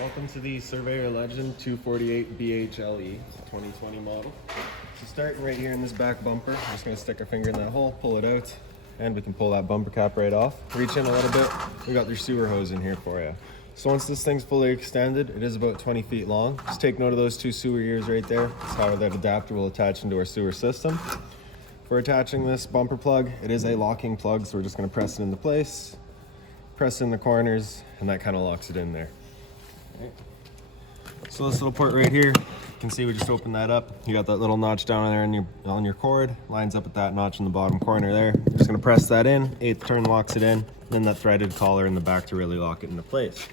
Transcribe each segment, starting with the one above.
Welcome to the Surveyor Legend 248 BHLE 2020 model. So starting right here in this back bumper, I'm just going to stick our finger in that hole, pull it out, and we can pull that bumper cap right off. Reach in a little bit, we got your sewer hose in here for you. So once this thing's fully extended, it is about 20 feet long. Just take note of those two sewer ears right there. That's how that adapter will attach into our sewer system. For attaching this bumper plug, it is a locking plug, so we're just going to press it into place, press in the corners, and that kind of locks it in there. Right. So this little port right here, you can see we just opened that up. You got that little notch down there on your cord, lines up with that notch in the bottom corner there. You're just going to press that in, 8th turn locks it in, and then that threaded collar in the back to really lock it into place.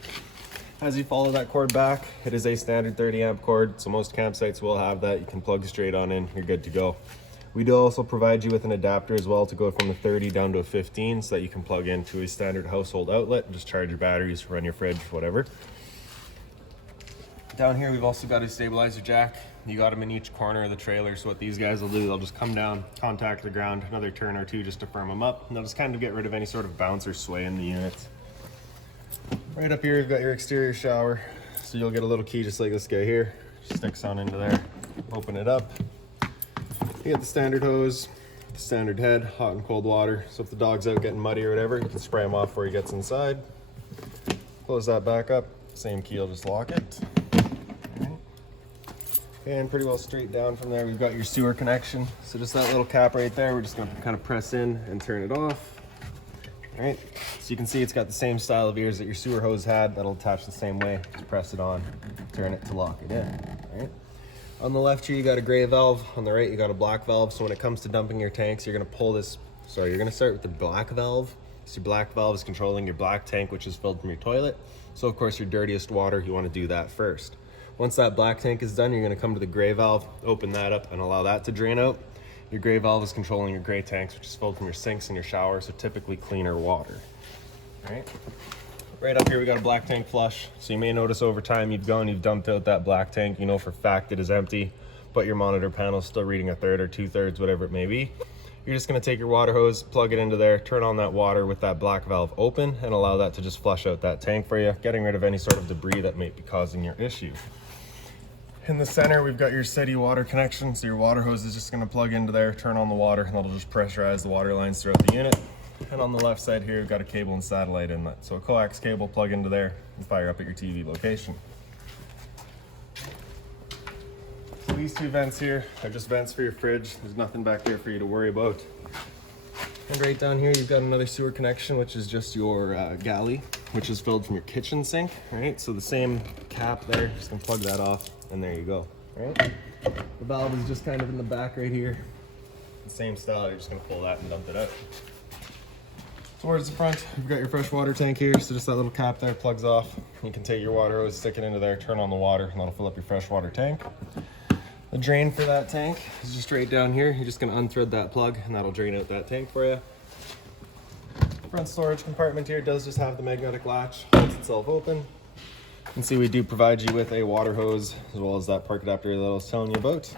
As you follow that cord back, it is a standard 30 amp cord, so most campsites will have that. You can plug straight on in, you're good to go. We do also provide you with an adapter as well to go from a 30 down to a 15 so that you can plug into a standard household outlet and just charge your batteries, run your fridge, whatever. Down here, we've also got a stabilizer jack. You got them in each corner of the trailer, so what these guys will do, they'll just come down, contact the ground, another turn or two just to firm them up, and they'll just kind of get rid of any sort of bounce or sway in the unit. Right up here, you've got your exterior shower, so you'll get a little key just like this guy here. Sticks on into there, open it up. You get the standard hose, the standard head, hot and cold water, so if the dog's out getting muddy or whatever, you can spray him off before he gets inside. Close that back up, same key will just lock it. And pretty well straight down from there, we've got your sewer connection. So just that little cap right there, we're just gonna kind of press in and turn it off. All right, so you can see it's got the same style of ears that your sewer hose had. That'll attach the same way. Just press it on, turn it to lock it in. All right. On the left here, you got a gray valve. On the right, you got a black valve. So when it comes to dumping your tanks, you're gonna you're gonna start with the black valve. So your black valve is controlling your black tank, which is filled from your toilet. So of course, your dirtiest water, you wanna do that first. Once that black tank is done, you're gonna come to the gray valve, open that up and allow that to drain out. Your gray valve is controlling your gray tanks, which is filled from your sinks and your shower, so typically cleaner water. All right. Right up here, we got a black tank flush. So you may notice over time you've dumped out that black tank. You know for a fact it is empty, but your monitor panel is still reading 1/3 or 2/3, whatever it may be. You're just gonna take your water hose, plug it into there, turn on that water with that black valve open, and allow that to just flush out that tank for you, getting rid of any sort of debris that may be causing your issue. In the center, we've got your city water connection. So your water hose is just gonna plug into there, turn on the water, and that'll just pressurize the water lines throughout the unit. And on the left side here, we've got a cable and satellite inlet. So a coax cable, plug into there and fire up at your TV location. So these two vents here are just vents for your fridge. There's nothing back there for you to worry about. And right down here, you've got another sewer connection, which is just your galley, which is filled from your kitchen sink, right? So the same cap there, just gonna plug that off, and there you go, right? The valve is just kind of in the back right here. The same style, you're just gonna pull that and dump it out. Towards the front, you've got your fresh water tank here, so just that little cap there plugs off. You can take your water hose, stick it into there, turn on the water, and that'll fill up your fresh water tank. The drain for that tank is just right down here. You're just gonna unthread that plug, and that'll drain out that tank for you. Front storage compartment here does just have the magnetic latch, holds itself open. You can see we do provide you with a water hose, as well as that park adapter that I was telling you about.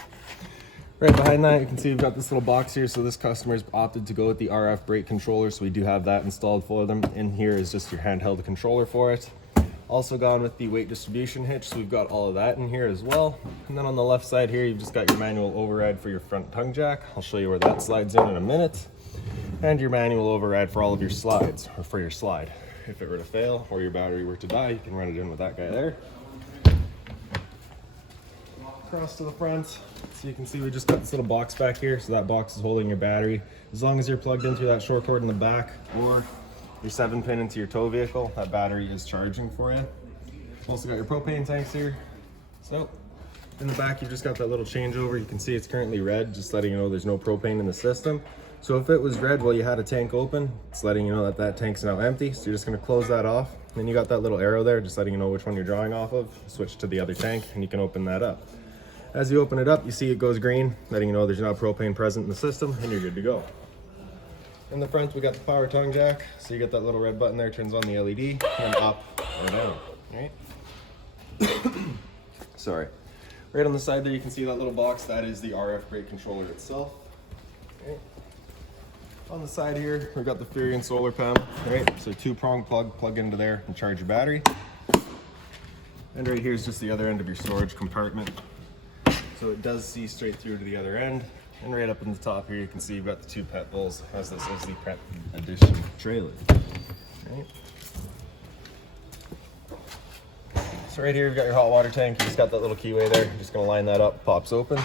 Right behind that, you can see we've got this little box here. So this customer's opted to go with the RF brake controller, so we do have that installed for them. In here is just your handheld controller for it. Also gone with the weight distribution hitch, so we've got all of that in here as well. And then on the left side here, you've just got your manual override for your front tongue jack. I'll show you where that slides in a minute. And your manual override for all of your slides, or for your slide. If it were to fail or your battery were to die, you can run it in with that guy there. Across to the front, so you can see we just got this little box back here, so that box is holding your battery. As long as you're plugged in through that short cord in the back or your 7-pin into your tow vehicle, that battery is charging for you. Also got your propane tanks here. So in the back, you've just got that little changeover. You can see it's currently red, just letting you know there's no propane in the system. So if it was red while you had a tank open, it's letting you know that that tank's now empty. So you're just gonna close that off. Then you got that little arrow there, just letting you know which one you're drawing off of. Switch to the other tank and you can open that up. As you open it up, you see it goes green, letting you know there's not propane present in the system, and you're good to go. In the front, we got the power tongue jack. So you get that little red button there, turns on the LED, and up or down, right? Sorry. Right on the side there, you can see that little box. That is the RF brake controller itself. Okay. On the side here, we've got the Furion solar panel, right? So 2-prong plug into there and charge your battery. And right here is just the other end of your storage compartment. So it does see straight through to the other end. And right up in the top here, you can see you've got the 2 pet bowls. Has this as the Prep Edition trailer. Right. So right here, you've got your hot water tank. You just got that little keyway there. You're just gonna line that up, pops open.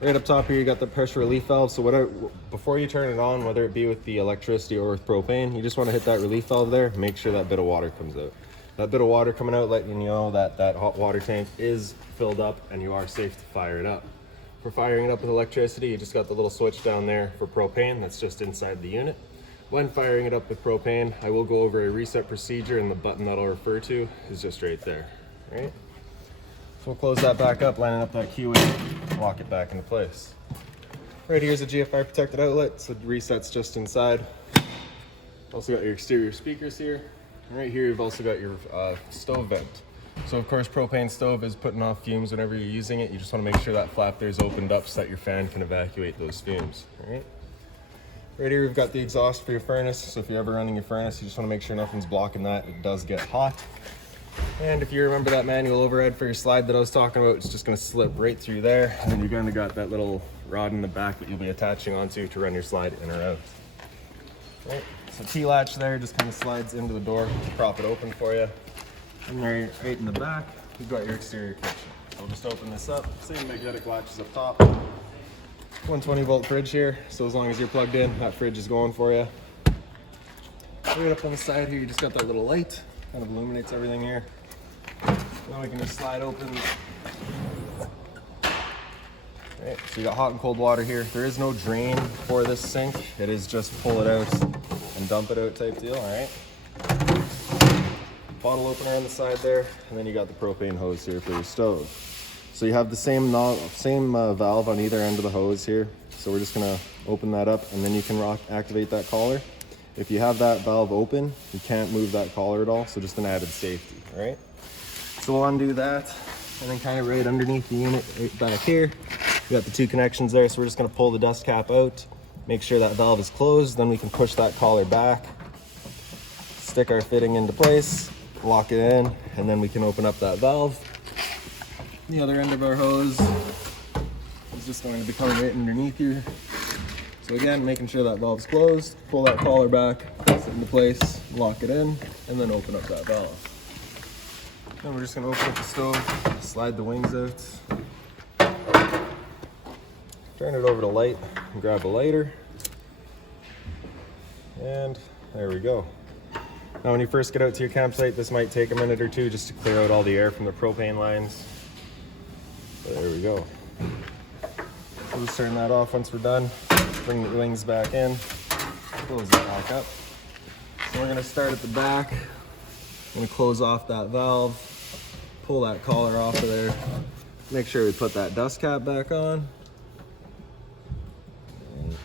Right up top here, you got the pressure relief valve. So before you turn it on, whether it be with the electricity or with propane, you just want to hit that relief valve there. Make sure that bit of water comes out. That bit of water coming out, letting you know that that hot water tank is filled up and you are safe to fire it up. For firing it up with electricity, you just got the little switch down there for propane. That's just inside the unit. When firing it up with propane, I will go over a reset procedure, and the button that I'll refer to is just right there. All right. So we'll close that back up, lining up that keyway, lock it back into place. Right here's a GFI protected outlet, so the reset's just inside. Also got your exterior speakers here. And right here you've also got your stove vent. So of course propane stove is putting off fumes whenever you're using it. You just want to make sure that flap there is opened up so that your fan can evacuate those fumes. All right. Right here we've got the exhaust for your furnace. So if you're ever running your furnace, you just want to make sure nothing's blocking that. It does get hot. And if you remember that manual overhead for your slide that I was talking about, it's just going to slip right through there. And then you're going to got that little rod in the back that you'll be attaching onto to run your slide in or out. Right. So T-latch there just kind of slides into the door to prop it open for you. And right in the back, you've got your exterior kitchen. So we'll just open this up. Same magnetic latches up top. 120 volt fridge here. So as long as you're plugged in, that fridge is going for you. Right up on the side here, you just got that little light. Kind of illuminates everything here. Now we can just slide open. Right, so you got hot and cold water here. There is no drain for this sink. It is just pull it out and dump it out type deal, all right? Bottle opener on the side there, and then you got the propane hose here for your stove. So you have the same valve on either end of the hose here. So we're just gonna open that up, and then you can activate that collar. If you have that valve open, you can't move that collar at all, so just an added safety, all right? So we'll undo that, and then kind of right underneath the unit, right back here, we got the 2 connections there, so we're just gonna pull the dust cap out, make sure that valve is closed, then we can push that collar back, stick our fitting into place, lock it in, and then we can open up that valve. The other end of our hose is just going to be coming right underneath you. So again, making sure that valve's closed, pull that collar back, press it into place, lock it in, and then open up that valve. Then we're just gonna open up the stove, slide the wings out, turn it over to light, and grab a lighter, and there we go. Now when you first get out to your campsite, this might take a minute or 2 just to clear out all the air from the propane lines. So there we go. We'll just turn that off once we're done. Bring the wings back in, close it back up. So we're gonna start at the back. I'm gonna close off that valve, pull that collar off of there. Make sure we put that dust cap back on. And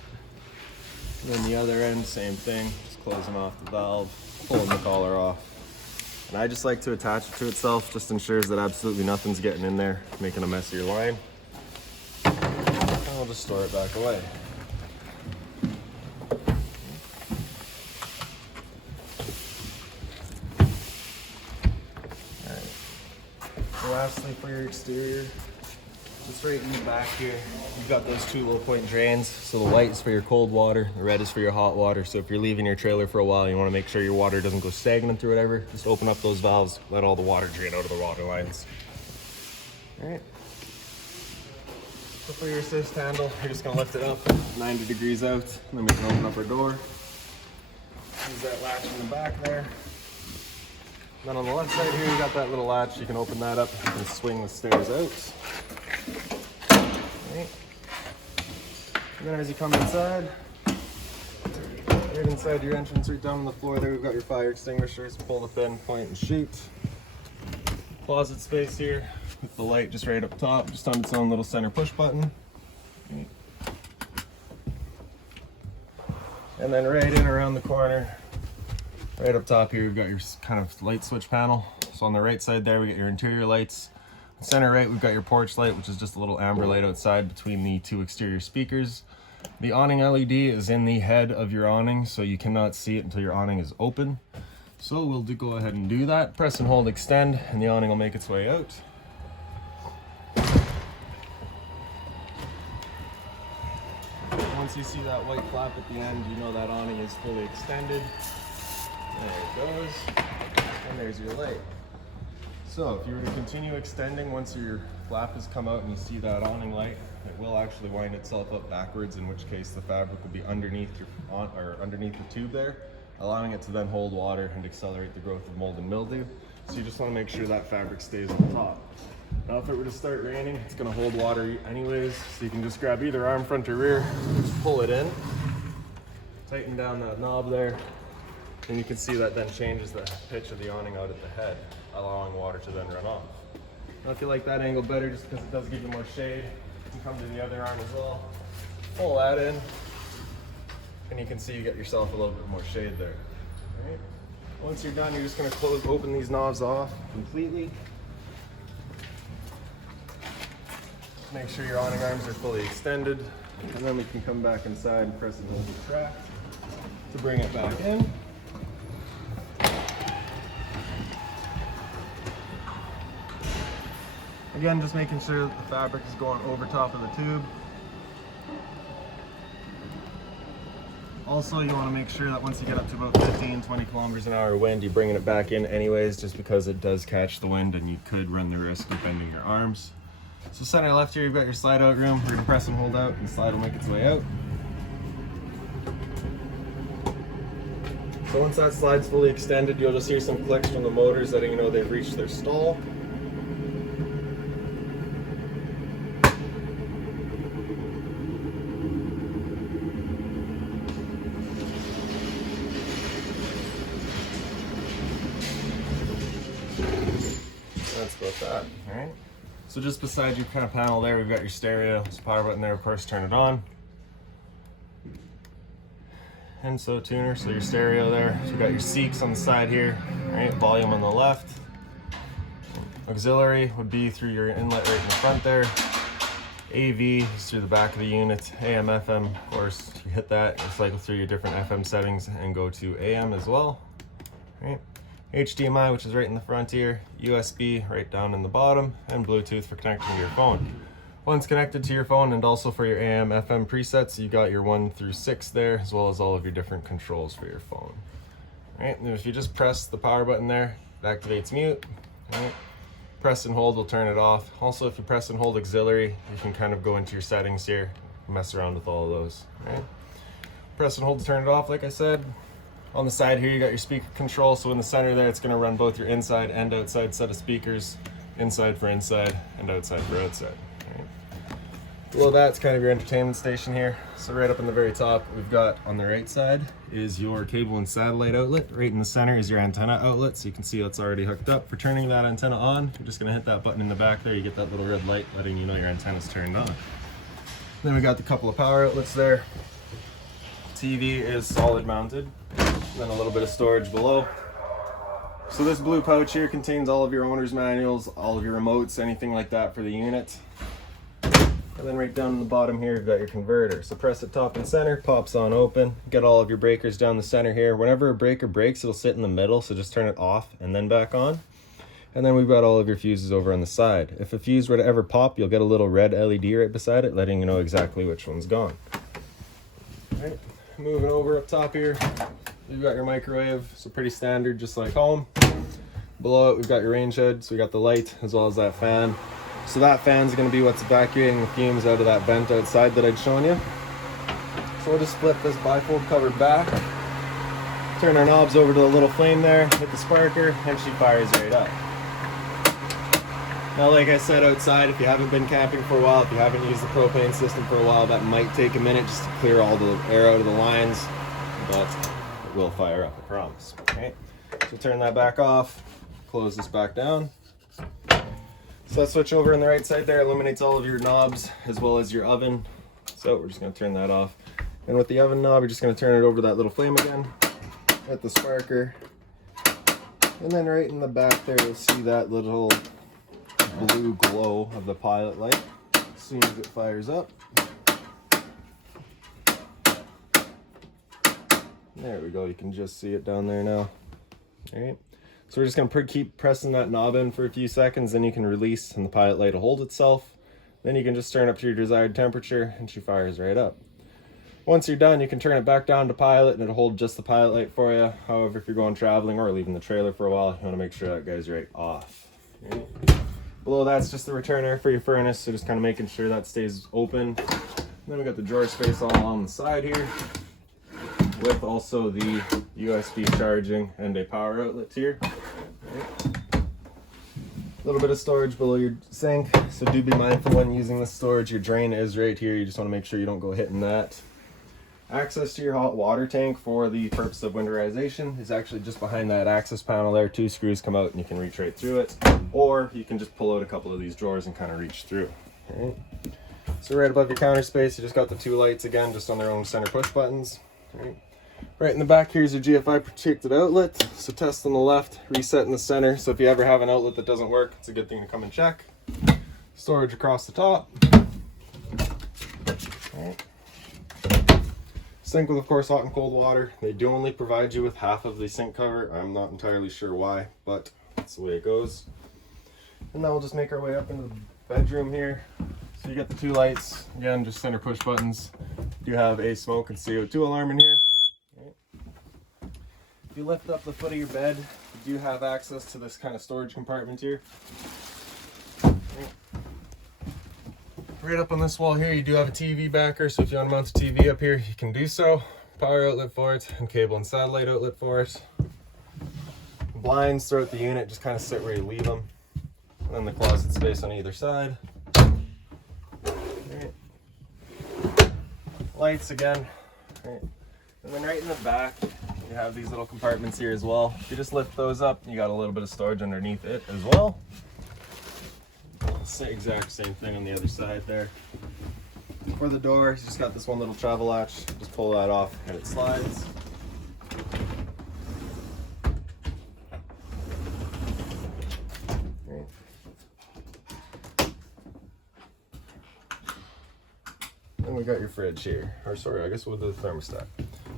then the other end, same thing, just closing off the valve, pulling the collar off. And I just like to attach it to itself, just ensures that absolutely nothing's getting in there, making a mess of your line. And we'll just store it back away. Lastly, for your exterior, just right in the back here, you've got those 2 low point drains. So the white is for your cold water, the red is for your hot water. So if you're leaving your trailer for a while, you want to make sure your water doesn't go stagnant or whatever, just open up those valves, let all the water drain out of the water lines. All right. So for your assist handle, you're just going to lift it up 90 degrees out, and then we can open up our door. Use that latch in the back there. Then on the left side here, you got that little latch. You can open that up and swing the stairs out. Right. And then as you come inside, right inside your entrance, right down on the floor there, we've got your fire extinguishers. Pull the pin, point, and shoot. Closet space here with the light just right up top, just on its own little center push button. Right. And then right in around the corner, right up top here, we've got your kind of light switch panel. So on the right side there, we got your interior lights. Center right, we've got your porch light, which is just a little amber light outside between the 2 exterior speakers. The awning LED is in the head of your awning, so you cannot see it until your awning is open. So we'll go ahead and do that. Press and hold extend, and the awning will make its way out. Once you see that white flap at the end, you know that awning is fully extended. There it goes. And there's your light. So if you were to continue extending, once your flap has come out and you see that awning light, it will actually wind itself up backwards, in which case the fabric will be underneath underneath the tube there, allowing it to then hold water and accelerate the growth of mold and mildew. So you just want to make sure that fabric stays on top. Now if it were to start raining, it's going to hold water anyways, so you can just grab either arm, front or rear, just pull it in, tighten down that knob there, and you can see that then changes the pitch of the awning out at the head, allowing water to then run off. Now if you like that angle better, just because it does give you more shade, you can come to the other arm as well, pull that in, and you can see you get yourself a little bit more shade there. All right. Once you're done, you're just going to open these knobs off completely. Make sure your awning arms are fully extended, and then we can come back inside and press and hold the track to bring it back in. Again, just making sure that the fabric is going over top of the tube. Also, you want to make sure that once you get up to about 15-20 kilometers an hour wind, you're bringing it back in anyways, just because it does catch the wind and you could run the risk of bending your arms. So center left here, you've got your slide out room. We're gonna press and hold out, and the slide will make its way out. So once that slide's fully extended, you'll just hear some clicks from the motors letting you know they've reached their stall. That's about that, all right? So just beside your kind of panel there, we've got your stereo. There's a power button there, of course, turn it on. And so tuner, so your stereo there. So we've got your Seeks on the side here, right? Volume on the left. Auxiliary would be through your inlet right in the front there. AV is through the back of the unit. AM, FM, of course, you hit that, you cycle through your different FM settings and go to AM as well, right? HDMI, which is right in the front here, USB right down in the bottom, and Bluetooth for connecting to your phone. Once connected to your phone, and also for your AM, FM presets, you got your 1 through 6 there, as well as all of your different controls for your phone. Right, and if you just press the power button there, it activates mute. Right? Press and hold will turn it off. Also, if you press and hold auxiliary, you can kind of go into your settings here, mess around with all of those. Right? Press and hold to turn it off, like I said. On the side here, you got your speaker control. So in the center there, it's going to run both your inside and outside set of speakers. Inside for inside and outside for outside. Right. Below that, it's kind of your entertainment station here. So right up in the very top, we've got on the right side is your cable and satellite outlet. Right in the center is your antenna outlet. So you can see that's already hooked up. For turning that antenna on, you're just going to hit that button in the back there. You get that little red light letting you know your antenna's turned on. Then we got the couple of power outlets there. TV is solid mounted. Then a little bit of storage below. So this blue pouch here contains all of your owner's manuals, all of your remotes, anything like that for the unit. And then right down in the bottom here, you've got your converter. So press it top and center, pops on open. Get all of your breakers down the center here. Whenever a breaker breaks, it'll sit in the middle, so just turn it off and then back on. And then we've got all of your fuses over on the side. If a fuse were to ever pop, you'll get a little red LED right beside it, letting you know exactly which one's gone. All right, moving over up top here. You've got your microwave, so pretty standard, just like home. Below it, we've got your range hood, so we got the light as well as that fan. So that fan's going to be what's evacuating the fumes out of that vent outside that I'd shown you. So we'll just flip this bifold cover back, turn our knobs over to the little flame there, hit the sparker, and she fires right up. Now, like I said, outside, if you haven't been camping for a while, if you haven't used the propane system for a while, that might take a minute just to clear all the air out of the lines, but will fire up, I promise. Okay, so turn that back off, close this back down. So that switch over on the right side there illuminates all of your knobs as well as your oven. So we're just going to turn that off. And with the oven knob, you're just going to turn it over to that little flame again, hit the sparker, and then right in the back there you'll see that little blue glow of the pilot light as soon as it fires up. There we go, you can just see it down there now. All right. So we're just gonna keep pressing that knob in for a few seconds, then you can release and the pilot light will hold itself. Then you can just turn up to your desired temperature and she fires right up. Once you're done, you can turn it back down to pilot and it'll hold just the pilot light for you. However, if you're going traveling or leaving the trailer for a while, you wanna make sure that guy's right off. All right. Below that's just the return air for your furnace, so just kind of making sure that stays open. Then we got the drawer space all on the side here, with also the USB charging and a power outlet here. Right. A little bit of storage below your sink, so do be mindful when using the storage. Your drain is right here, you just want to make sure you don't go hitting that. Access to your hot water tank for the purpose of winterization is actually just behind that access panel there. 2 screws come out and you can reach right through it, or you can just pull out a couple of these drawers and kind of reach through. All right. So right above your counter space, you just got the 2 lights again, just on their own center push buttons. All right. Right in the back, here's your GFI protected outlet. So test on the left, reset in the center. So if you ever have an outlet that doesn't work, it's a good thing to come and check. Storage across the top. All right. Sink with, of course, hot and cold water. They do only provide you with half of the sink cover. I'm not entirely sure why, but that's the way it goes. And now we'll just make our way up into the bedroom here. So you got the 2 lights, again, just center push buttons. You have a smoke and CO2 alarm in here. If you lift up the foot of your bed, you do have access to this kind of storage compartment here. Right up on this wall here, you do have a TV backer, so if you want to mount a TV up here, you can do so. Power outlet for it, and cable and satellite outlet for it. Blinds throughout the unit, just kind of sit where you leave them. And then the closet space on either side. Right. Lights again. Right. And then right in the back, you have these little compartments here as well. If you just lift those up, you got a little bit of storage underneath it as well. Exact same thing on the other side there. For the door, you just got this one little travel latch. Just pull that off and it slides. Right. And we got your fridge here. Or sorry, I guess we'll do the thermostat.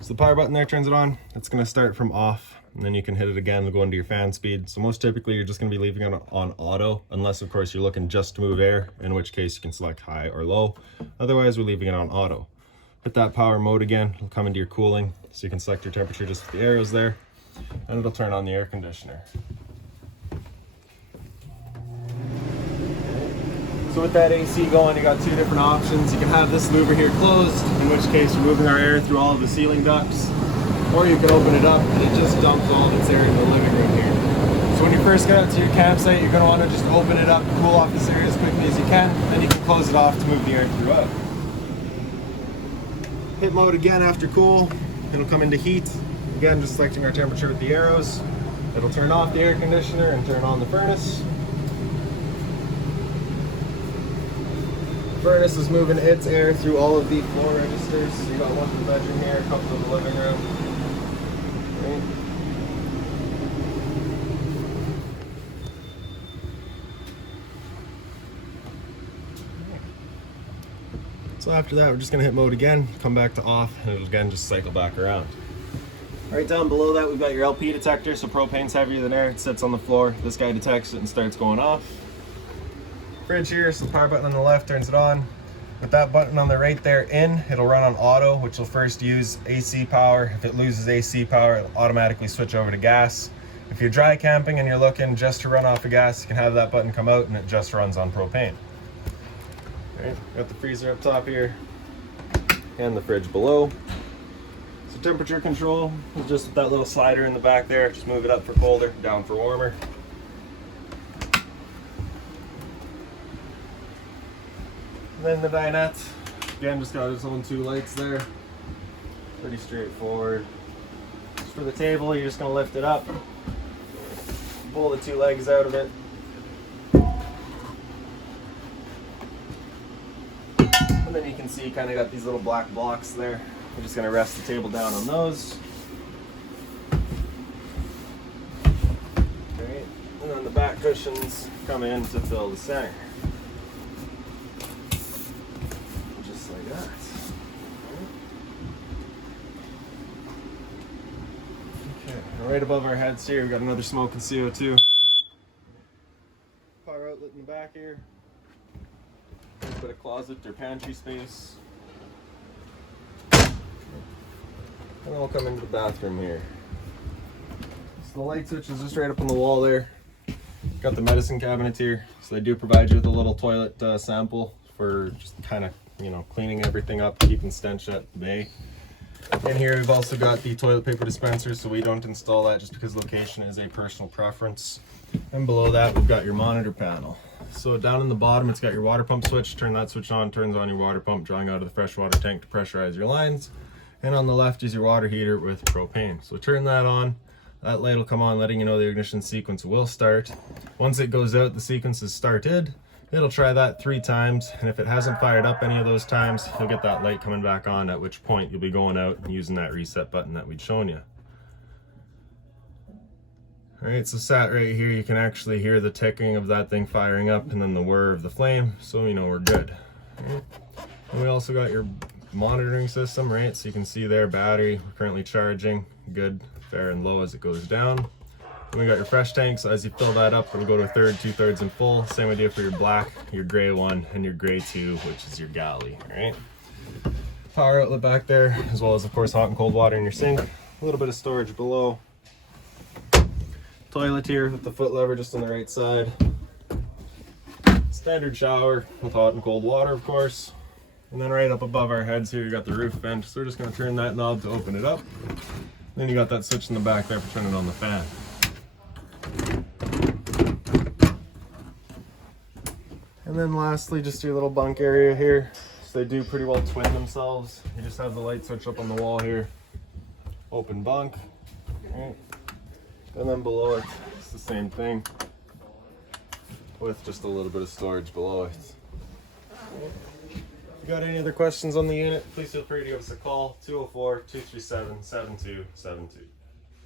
So the power button there turns it on. It's going to start from off, and then you can hit it again to go into your fan speed. So most typically you're just going to be leaving it on auto, unless of course you're looking just to move air, in which case you can select high or low. Otherwise we're leaving it on auto. Hit that power mode again, it'll come into your cooling, so you can select your temperature just with the arrows there, and it'll turn on the air conditioner. So with that AC going, you got 2 different options. You can have this louver here closed, in which case you're moving our air through all of the ceiling ducts. Or you can open it up and it just dumps all of its air in the living room here. So when you first get out to your campsite, you're going to want to just open it up, cool off this area as quickly as you can. Then you can close it off to move the air throughout. Hit mode again after cool. It'll come into heat. Again, just selecting our temperature with the arrows. It'll turn off the air conditioner and turn on the furnace. Furnace is moving its air through all of the floor registers. So you got one in the bedroom here, a couple in the living room. Okay. So after that, we're just gonna hit mode again, come back to off, and it'll again just cycle back around. Right down below that, we've got your LP detector. So propane's heavier than air, it sits on the floor. This guy detects it and starts going off. Fridge here, so the power button on the left turns it on. With that button on the right there in, it'll run on auto, which will first use AC power. If it loses AC power, it'll automatically switch over to gas. If you're dry camping and you're looking just to run off of gas, you can have that button come out and it just runs on propane. Right, got the freezer up top here and the fridge below. So temperature control is just that little slider in the back there. Just move it up for colder, down for warmer. Then the dinette, again, just got its own 2 lights there. Pretty straightforward. Just for the table, you're just gonna lift it up, pull the 2 legs out of it. And then you can see you kind of got these little black blocks there. We're just gonna rest the table down on those. Alright, and then the back cushions come in to fill the center. Like that. Okay. Right above our heads here, we got another smoke and CO2. Power outlet in the back here. A bit of closet or pantry space. And then we'll come into the bathroom here. So the light switch is just right up on the wall there. Got the medicine cabinet here. So they do provide you with a little toilet sample for just kind of, you know, cleaning everything up, keeping stench at bay. And here we've also got the toilet paper dispenser, so we don't install that just because location is a personal preference. And below that we've got your monitor panel. So down in the bottom it's got your water pump switch. Turn that switch on, turns on your water pump, drawing out of the freshwater tank to pressurize your lines. And on the left is your water heater with propane. So turn that on, that light will come on letting you know the ignition sequence will start. Once it goes out, the sequence is started. It'll try that 3 times, and if it hasn't fired up any of those times, you'll get that light coming back on, at which point you'll be going out and using that reset button that we'd shown you. Alright, so sat right here, you can actually hear the ticking of that thing firing up and then the whir of the flame, so you know we're good. Right. And we also got your monitoring system, right? So you can see there, battery, we're currently charging, good, fair and low as it goes down. And we got your fresh tank, so as you fill that up, it'll go to 1/3, 2/3 and full. Same idea for your black, your gray one, and your gray 2, which is your galley, alright? Power outlet back there, as well as of course hot and cold water in your sink. A little bit of storage below. Toilet here with the foot lever just on the right side. Standard shower with hot and cold water, of course. And then right up above our heads here, you got the roof vent. So we're just going to turn that knob to open it up. Then you got that switch in the back there for turning on the fan. And then lastly, just your little bunk area here. So they do pretty well twin themselves. You just have the light switch up on the wall here. Open bunk. Right. And then below it, it's the same thing, with just a little bit of storage below it. If you got any other questions on the unit, please feel free to give us a call, 204-237-7272.